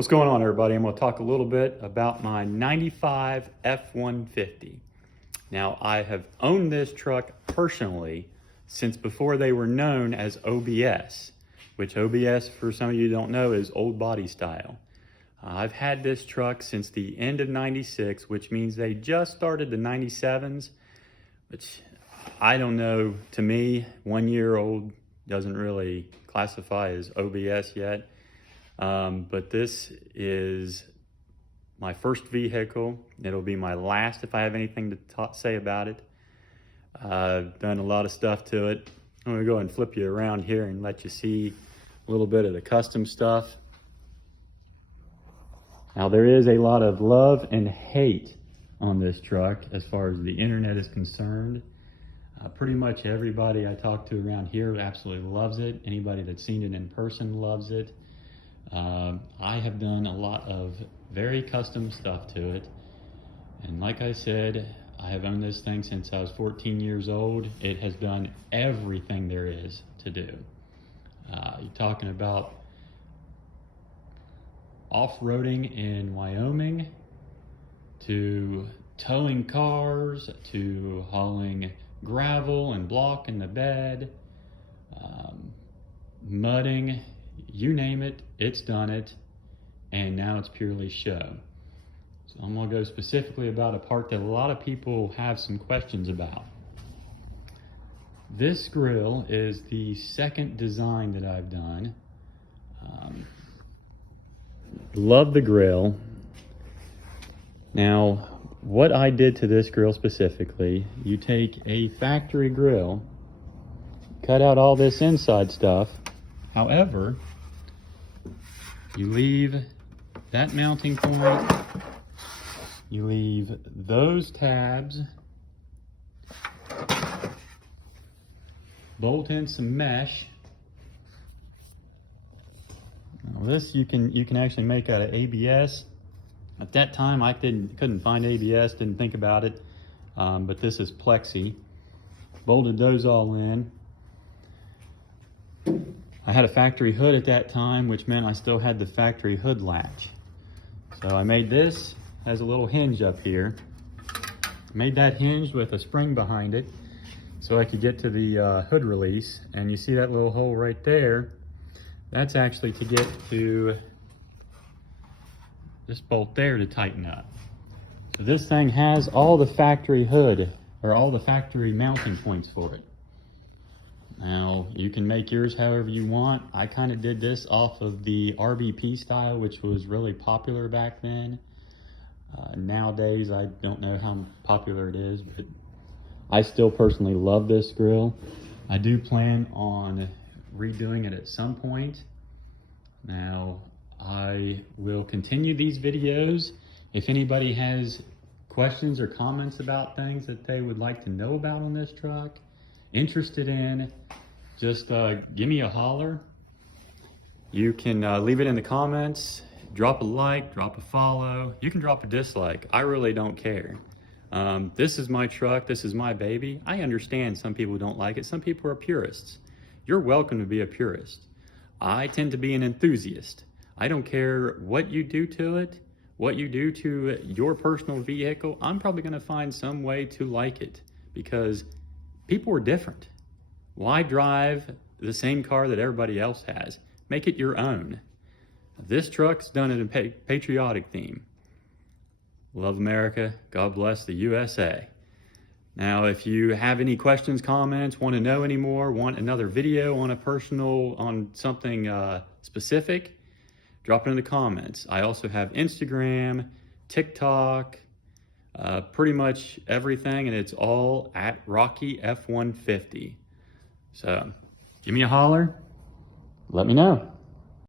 What's going on, everybody? I'm going to talk a little bit about my 95 F-150. Now, I have owned this truck personally since before they were known as OBS, which OBS, for some of you who don't know, is old body style. I've had this truck since the end of 96, which means they just started the 97s, which I don't know, to me, 1 year old doesn't really classify as OBS yet. But this is my first vehicle. It'll be my last if I have anything to say about it. I've done a lot of stuff to it. I'm gonna go ahead and flip you around here and let you see a little bit of the custom stuff. Now, there is a lot of love and hate on this truck as far as the internet is concerned. Pretty much everybody I talk to around here absolutely loves it. Anybody that's seen it in person loves it. I have done a lot of very custom stuff to it, and like I said, I have owned this thing since I was 14 years old. It has done everything there is to do. You're talking about off-roading in Wyoming, to towing cars, to hauling gravel and block in the bed, mudding, you name it, it's done it, and now it's purely show. So I'm going to go specifically about a part that a lot of people have some questions about. This grill is the second design that I've done. Love the grill. Now, what I did to this grill specifically, you take a factory grill, cut out all this inside stuff. However, you leave that mounting point, you leave those tabs, bolt in some mesh. Now this you can actually make out of ABS. At that time I couldn't find ABS, didn't think about it, but this is plexi. Bolted those all in. I had a factory hood at that time, which meant I still had the factory hood latch. So I made this, has a little hinge up here. Made that hinged with a spring behind it so I could get to the hood release. And you see that little hole right there? That's actually to get to this bolt there to tighten up. So this thing has all the factory hood, or all the factory mounting points for it. Now, you can make yours however you want. I kind of did this off of the RBP style, which was really popular back then. Nowadays, I don't know how popular it is, but I still personally love this grill. I do plan on redoing it at some point. Now, I will continue these videos. If anybody has questions or comments about things that they would like to know about on this truck, interested in, just give me a holler. You can leave it in the comments, drop a like, drop a follow. You can drop a dislike. I really don't care. This is my truck. This is my baby. I understand some people don't like it. Some people are purists. You're welcome to be a purist. I tend to be an enthusiast. I don't care what you do to it, what you do to your personal vehicle. I'm probably going to find some way to like it, because people are different. Why drive the same car that everybody else has? Make it your own. This truck's done in a patriotic theme. Love America. God bless the USA. Now, if you have any questions, comments, want to know any more, want another video on something specific, drop it in the comments. I also have Instagram, TikTok, pretty much everything, and it's all at Rocky F-150. So give me a holler, let me know.